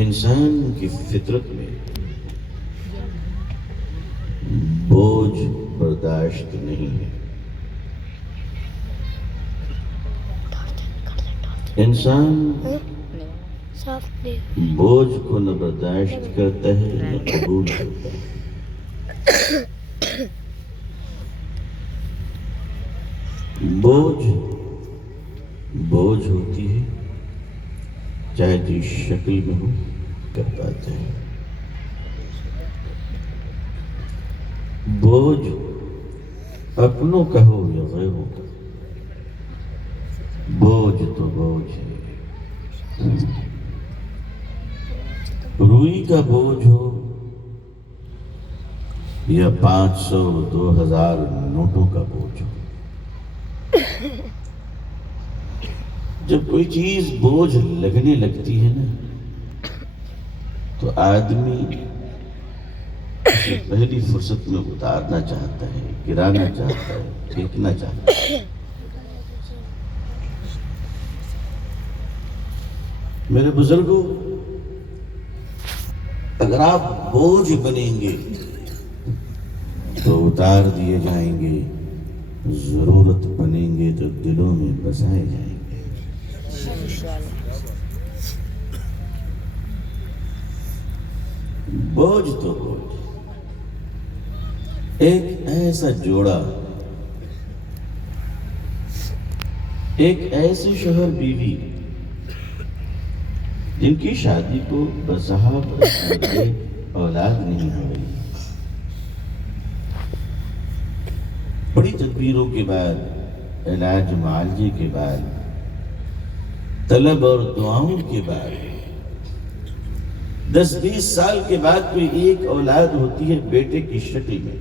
انسان کی فطرت میں بوجھ برداشت نہیں ہے. انسان بوجھ کو نہ برداشت کرتا ہے نہ قبول کرتا ہے. بوجھ ہوتی ہے چاہے جس شکل میں ہو کر پاتا ہے. بوجھ اپنوں کا ہو یا غیروں کا، بوجھ تو بوجھ ہے. روئی کا بوجھ ہو یا 500 2000 نوٹوں کا بوجھ ہو، جب کوئی چیز بوجھ لگنے لگتی ہے نا تو آدمی اسے پہلی فرصت میں اتارنا چاہتا ہے، گرانا چاہتا ہے، پھینکنا چاہتا ہے. میرے بزرگوں، اگر آپ بوجھ بنیں گے تو اتار دیے جائیں گے، ضرورت بنیں گے تو دلوں میں بسائے جائیں گے. بوجھ تو بوجھ. ایک ایسا جوڑا، ایک ایسے شوہر بیوی جن کی شادی کو بصحاب اولاد نہیں ہو رہی، بڑی تدبیروں کے بعد، علاج معالجے کے بعد، طلب اور دعاؤں کے بعد 10-20 سال کے بعد کوئی ایک اولاد ہوتی ہے بیٹے کی شکل میں.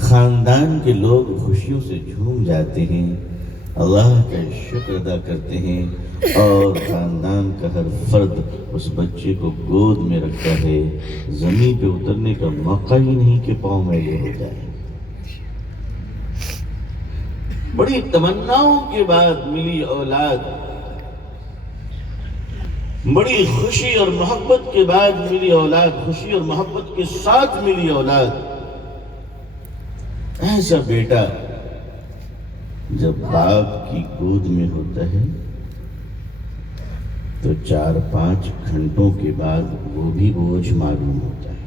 خاندان کے لوگ خوشیوں سے جھوم جاتے ہیں، اللہ کا شکر ادا کرتے ہیں، اور خاندان کا ہر فرد اس بچے کو گود میں رکھتا ہے. زمین پہ اترنے کا موقع ہی نہیں کہ پاؤں میلے ہو جائے. بڑی تمناؤں کے بعد ملی اولاد، بڑی خوشی اور محبت کے بعد ملی اولاد، خوشی اور محبت کے ساتھ ملی اولاد. ایسا بیٹا جب باپ کی گود میں ہوتا ہے تو 4-5 گھنٹوں کے بعد وہ بھی بوجھ معلوم ہوتا ہے.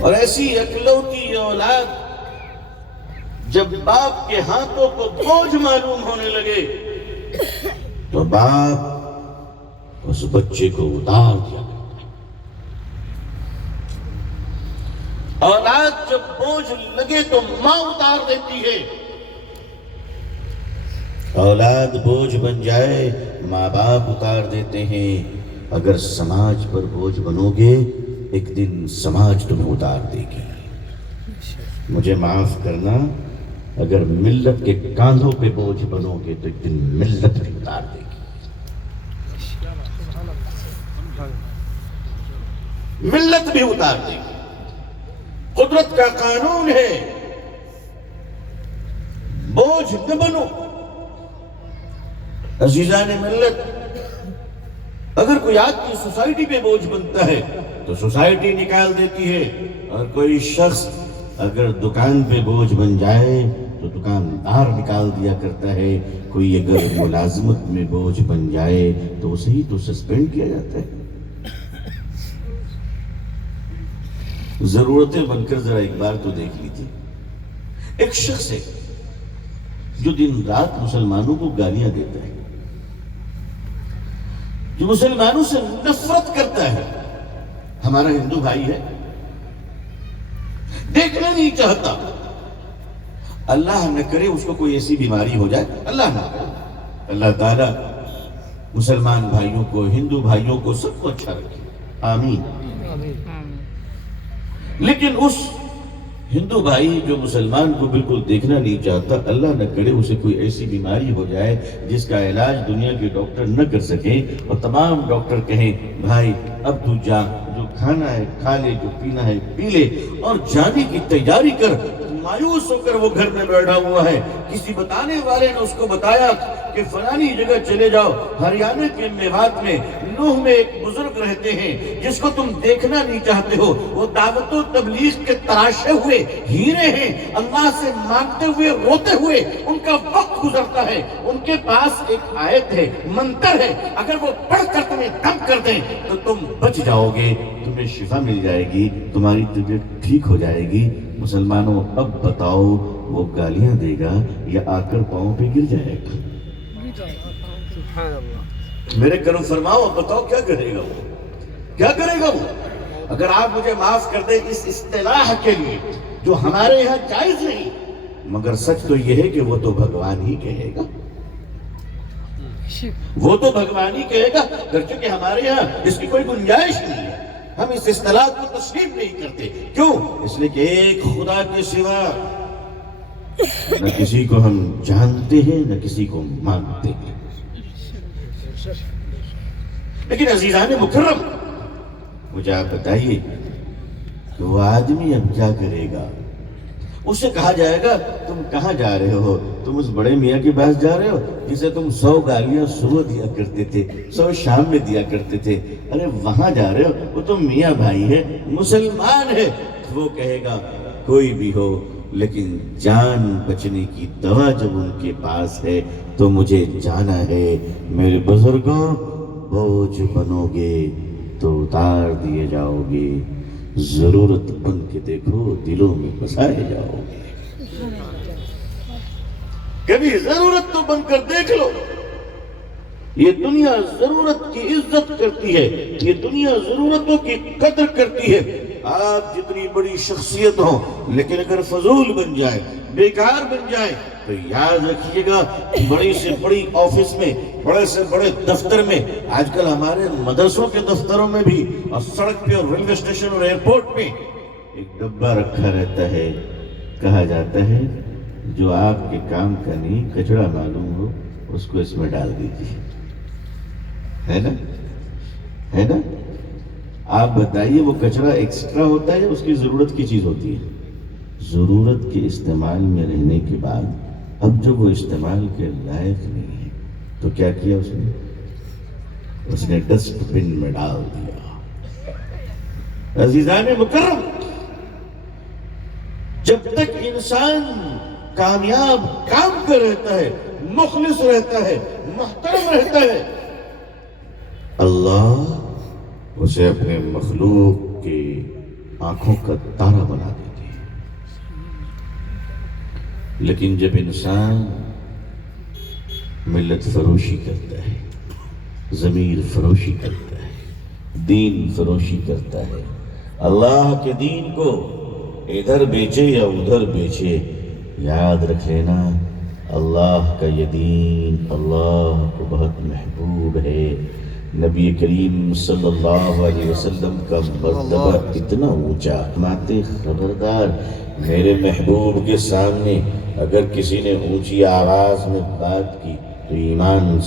اور ایسی اکلوتی اولاد جب باپ کے ہاتھوں کو بوجھ معلوم ہونے لگے تو باپ اس بچے کو اتار دیا. اولاد جب بوجھ لگے تو ماں اتار دیتی ہے. اولاد بوجھ بن جائے ماں باپ اتار دیتے ہیں. اگر سماج پر بوجھ بنو گے ایک دن سماج تمہیں اتار دے گی. مجھے معاف کرنا، اگر ملت کے کاندھوں پہ بوجھ بنو گے تو ایک دن ملت بھی اتار دے گی. ملت بھی اتار دے گی. قدرت کا قانون ہے، بوجھ نہ بنو. عزیزان ملت، اگر کوئی آج کی سوسائٹی پہ بوجھ بنتا ہے تو سوسائٹی نکال دیتی ہے، اور کوئی شخص اگر دکان پہ بوجھ بن جائے تو دکاندار نکال دیا کرتا ہے. کوئی اگر ملازمت میں بوجھ بن جائے تو اسے ہی تو سسپینڈ کیا جاتا ہے. ضرورتیں بن کر ذرا ایک بار تو دیکھ لیجیے. ایک شخص ہے جو دن رات مسلمانوں کو گالیاں دیتا ہے، جو مسلمانوں سے نفرت کرتا ہے. ہمارا ہندو بھائی ہے، دیکھنا نہیں چاہتا. اللہ نہ کرے اس کو کوئی ایسی بیماری ہو جائے، اللہ نہ کرے. اللہ تعالیٰ مسلمان بھائیوں کو، ہندو بھائیوں کو، سب کو اچھا رکھے، آمین. لیکن اس ہندو بھائی جو مسلمان کو بالکل دیکھنا نہیں چاہتا، اللہ نہ کرے اسے کوئی ایسی بیماری ہو جائے جس کا علاج دنیا کے ڈاکٹر نہ کر سکے، اور تمام ڈاکٹر کہیں بھائی اب تو جا، جو کھانا ہے کھا لے، جو پینا ہے پی لے، اور جانے کی تیاری کر. مایوس ہو کر وہ گھر میں بیٹھا ہوا ہے. کسی بتانے والے نے اس کو بتایا کہ فلانی جگہ چلے جاؤ, ہریانہ کے میوات میں نوح میں ایک بزرگ رہتے ہیں جس کو تم دیکھنا نہیں چاہتے ہو. وہ دعوت و تبلیغ کے تراشے ہوئے ہیرے ہیں, اللہ سے مانگتے ہوئے روتے ہوئے ان کا وقت گزرتا ہے. ان کے پاس ایک آیت ہے, منتر ہے, اگر وہ پڑھ کر تمہیں دم کر دیں تو تم بچ جاؤ گے, تمہیں شفا مل جائے گی, تمہاری طبیعت ٹھیک ہو جائے گی. مسلمانوں اب بتاؤ وہ گالیاں دے گا یا آ کر پاؤں پہ گر جائے گا؟ میرے کرم فرماؤ, اب بتاؤ کیا کرے گا وہ, کیا کرے گا وہ؟ اگر آپ مجھے معاف کر دیں اس اصطلاح کے لیے جو ہمارے یہاں جائز نہیں, مگر سچ تو یہ ہے کہ وہ تو بھگوان ہی کہے گا, وہ تو بھگوان ہی کہے گا. چونکہ ہمارے یہاں اس کی کوئی گنجائش نہیں ہے, ہم اس اصطلاح کو تسلیم نہیں کرتے. کیوں؟ اس لیے کہ ایک خدا کے سوا نہ کسی کو ہم جانتے ہیں نہ کسی کو مانتے ہیں. لیکن عزیزان مکرم, مجھے آپ بتائیے کہ وہ آدمی اب کیا کرے گا؟ اس سے کہا جائے گا تم کہاں جا رہے ہو؟ تم اس بڑے میاں کے پاس جا رہے ہو جسے تم 100 گالیاں صبح دیا کرتے تھے, 100 شام میں دیا کرتے تھے. ارے وہاں جا رہے ہو, وہ تو میاں بھائی ہے, مسلمان ہے. وہ کہے گا کوئی بھی ہو, لیکن جان بچنے کی دوا جب ان کے پاس ہے تو مجھے جانا ہے. میرے بزرگوں, بوجھ بنو گے تو اتار دیے جاؤ گے, ضرورت بن کے دیکھو دلوں میں بسائے جاؤ گے. کبھی ضرورت تو بن کر دیکھ لو. یہ دنیا ضرورت کی عزت کرتی ہے, یہ دنیا ضرورتوں کی قدر کرتی ہے. آپ جتنی بڑی شخصیت ہو, لیکن اگر فضول بن جائے, بیکار بن جائے, تو یاد رکھیے گا بڑی سے بڑی آفس میں, بڑے سے بڑے دفتر میں, آج کل ہمارے مدرسوں کے دفتروں میں بھی, اور سڑک پہ اور ریلوے اسٹیشن اور ایئرپورٹ پہ ایک ڈبہ رکھا رہتا ہے. کہا جاتا ہے جو آپ کے کام کا نہیں, کچڑا معلوم ہو اس کو اس میں ڈال دیجیے. ہے نا, ہے نا؟ آپ بتائیے وہ کچڑا ایکسٹرا ہوتا ہے یا اس کی ضرورت کی چیز ہوتی ہے؟ ضرورت کے استعمال میں رہنے کے بعد اب جب وہ استعمال کے لائق نہیں ہے تو کیا کیا اس نے ڈسٹ بن میں ڈال دیا. عزیزان مکرم, جب تک انسان کامیاب کام کر رہتا ہے, مخلص رہتا ہے, محترم رہتا ہے, اللہ اسے اپنے مخلوق کے آنکھوں کا تارا بنا دیتے ہیں. لیکن جب انسان ملت فروشی کرتا ہے, ضمیر فروشی کرتا ہے, دین فروشی کرتا ہے, اللہ کے دین کو ادھر بیچے یا ادھر بیچے, یاد رکھ لینا اللہ کا یہ دین اللہ کو بہت محبوب ہے. نبی کریم صلی اللہ علیہ وسلم کا مرتبہ اتنا اونچا, ماتے خبردار میرے محبوب کے سامنے اگر کسی نے اونچی آواز میں بات کی تو ایمان.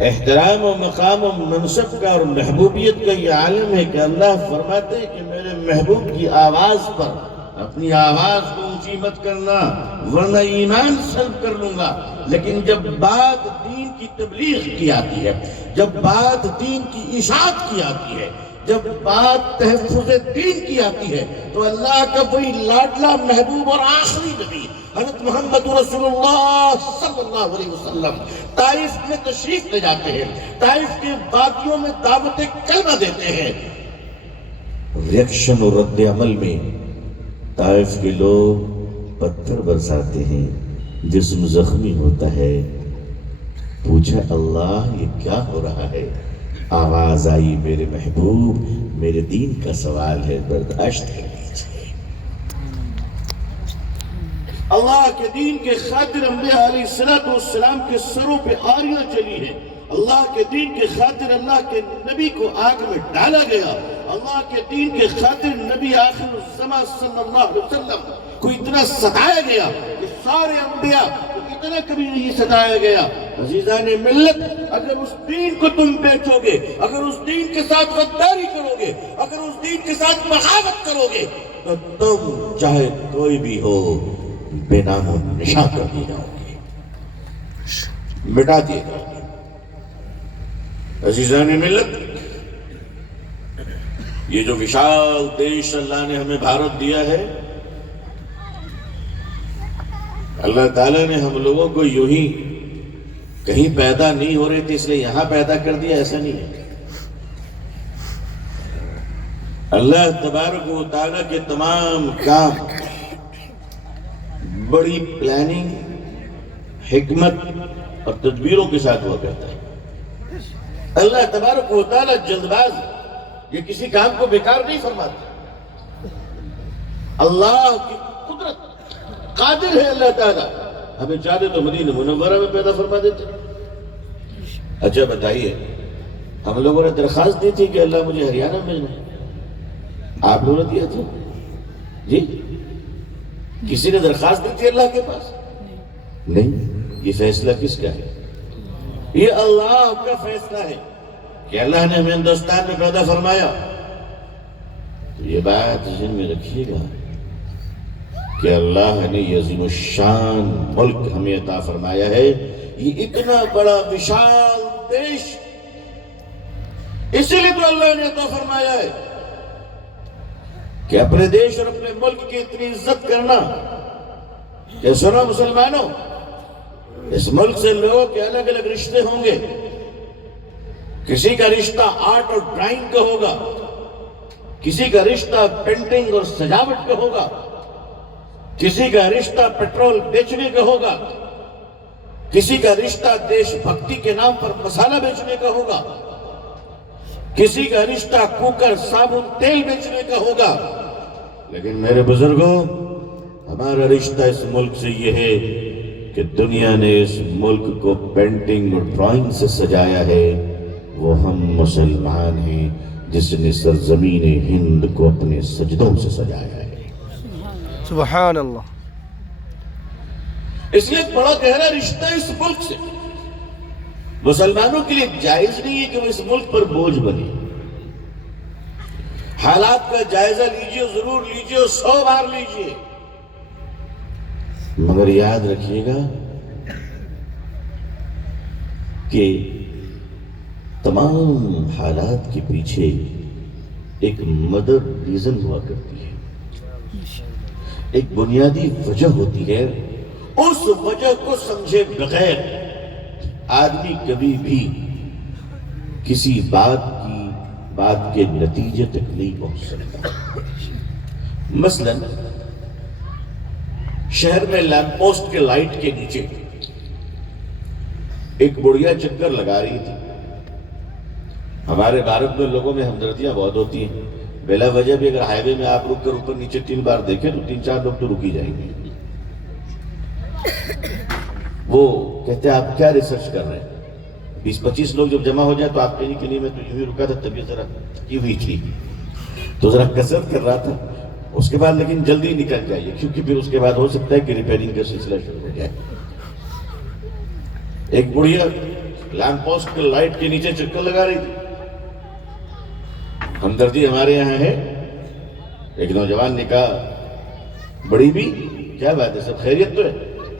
احترام و مقام و منصب کا اور محبوبیت کا یہ عالم ہے کہ اللہ فرماتے ہیں کہ میرے محبوب کی آواز پر اپنی آواز کو اونچی مت کرنا ورنہ ایمان سلب کر لوں گا. لیکن جب بات دین کی تبلیغ کی آتی ہے, جب بات دین کی اشاعت کی آتی ہے, جب بات تحفظ دین کی آتی ہے, تو اللہ کا وہی لاڈلا محبوب اور آخری نبی حضرت محمد رسول اللہ صلی اللہ علیہ وسلم طائف میں تشریف لے جاتے ہیں, طائف کے وادیوں میں دعوت کلمہ دیتے ہیں. ریاکشن اور رد عمل میں طائف کے لوگ پتھر برساتے ہیں, جسم زخمی ہوتا ہے. پوچھا اللہ یہ کیا ہو رہا ہے؟ آواز آئی میرے محبوب میرے دین کا سوال ہے, برداشت کر لیجیے. اللہ کے دین کے خاطر انبیاء علیہ السلام کے سروں پہ آریاں چلی ہیں. اللہ کے دین کے خاطر اللہ کے نبی کو آگ میں ڈالا گیا. اللہ کے دین کے خاطر نبی آخر الزمان صلی اللہ علیہ وسلم کو اتنا ستایا گیا کہ سارے انبیاء کو اتنا کبھی نہیں ستایا گیا. عزیزان ملت, اگر اس دین کو تم بیچو گے, اگر اس دین کے ساتھ غداری کرو گے, اگر اس دین کے ساتھ بغاوت کرو گے, تو تم چاہے کوئی بھی ہو بے نام و نشان کر دی جاؤ گے، مٹا دیے جاؤ گے۔ عزیزان ملت، یہ جو وشال دیش اللہ نے ہمیں بھارت دیا ہے، اللہ تعالیٰ نے ہم لوگوں کو یوں ہی کہیں پیدا نہیں ہو رہے تھے اس لیے یہاں پیدا کر دیا، ایسا نہیں ہے۔ اللہ تبارک و تعالیٰ کے تمام کام بڑی پلاننگ، حکمت اور تدبیروں کے ساتھ ہوا کرتا ہے۔ اللہ تبارک و تعالیٰ جلد باز یہ کسی کام کو بیکار نہیں فرماتا۔ اللہ کی قدرت قادر ہے اللہ تعالیٰ، ہمیں چاہتے تو مدینہ منورہ میں پیدا فرما دیتے۔ اچھا بتائیے، ہم لوگوں نے درخواست دی تھی کہ اللہ مجھے ہریانہ بھیجنا ہے، آپ لوگوں نے دیا تھا؟ جی کسی نے درخواست دی تھی اللہ کے پاس؟ نہیں۔ یہ فیصلہ کس کا ہے؟ یہ اللہ کا فیصلہ ہے کہ اللہ نے ہمیں ہندوستان میں پیدا فرمایا۔ تو یہ بات ذہن میں رکھیے گا کہ اللہ نے یہ عظیم الشان ملک ہمیں عطا فرمایا ہے، یہ اتنا بڑا وشال دیش، اسی لیے تو اللہ نے عطا فرمایا ہے کہ اپنے دیش اور اپنے ملک کی اتنی عزت کرنا کہ سنو مسلمانوں، اس ملک سے لوگوں کے الگ الگ رشتے ہوں گے۔ کسی کا رشتہ آرٹ اور ڈرائنگ کا ہوگا، کسی کا رشتہ پینٹنگ اور سجاوٹ کا ہوگا، کسی کا رشتہ پیٹرول بیچنے کا ہوگا، کسی کا رشتہ دیش بھکتی کے نام پر مسالہ بیچنے کا ہوگا، کسی کا رشتہ کوکر صابن تیل بیچنے کا ہوگا۔ لیکن میرے بزرگوں، ہمارا رشتہ اس ملک سے یہ ہے کہ دنیا نے اس ملک کو پینٹنگ اور ڈرائنگ سے سجایا ہے، وہ ہم مسلمان ہیں جس نے سرزمین ہند کو اپنے سجدوں سے سجایا ہے۔ سبحان اللہ۔ اس لیے بڑا گہرا رشتہ اس ملک سے، مسلمانوں کے لیے جائز نہیں ہے کہ وہ اس ملک پر بوجھ بنے۔ حالات کا جائزہ لیجئے، ضرور لیجئے، 100 بار لیجئے، مگر یاد رکھیے گا کہ تمام حالات کے پیچھے ایک مدر ریزن ہوا کرتی ہے، ایک بنیادی وجہ ہوتی ہے۔ اس وجہ کو سمجھے بغیر آدمی کبھی بھی کسی بات کے نتیجے تک نہیں پہنچ سکتا۔ مثلا شہر میں لیمپ پوسٹ کے لائٹ کے نیچے ایک بڑھیا چکر لگا رہی تھی۔ ہمارے بھارت میں لوگوں میں ہمدردیاں بہت ہوتی ہیں، بلا وجہ بھی اگر ہائی وے میں آپ رک کر اوپر نیچے 3 بار دیکھیں تو 3-4 لوگ تو رک ہی جائیں گے۔ وہ کہتے ہیں آپ کیا ریسرچ کر رہے ہیں؟ 20-25 لوگ جب جمع ہو جائے تو آپ کہنے کے لیے میں تو یوں ہی رکا تھا، طبیعت ذرا کی ہوئی تھی تو ذرا کسرت کر رہا تھا، اس کے بعد لیکن جلدی نکل جائیے کیونکہ پھر اس کے بعد ہو سکتا ہے کہ ریپیئرنگ کا سلسلہ شروع ہو جائے۔ ایک بڑھیا لیمپ پوسٹ کے لائٹ کے نیچے چکر لگا رہی تھی۔ ہمدردی ہمارے یہاں ہے۔ ایک نوجوان نے کہا بڑی بھی کیا بات ہے، سب خیریت تو ہے؟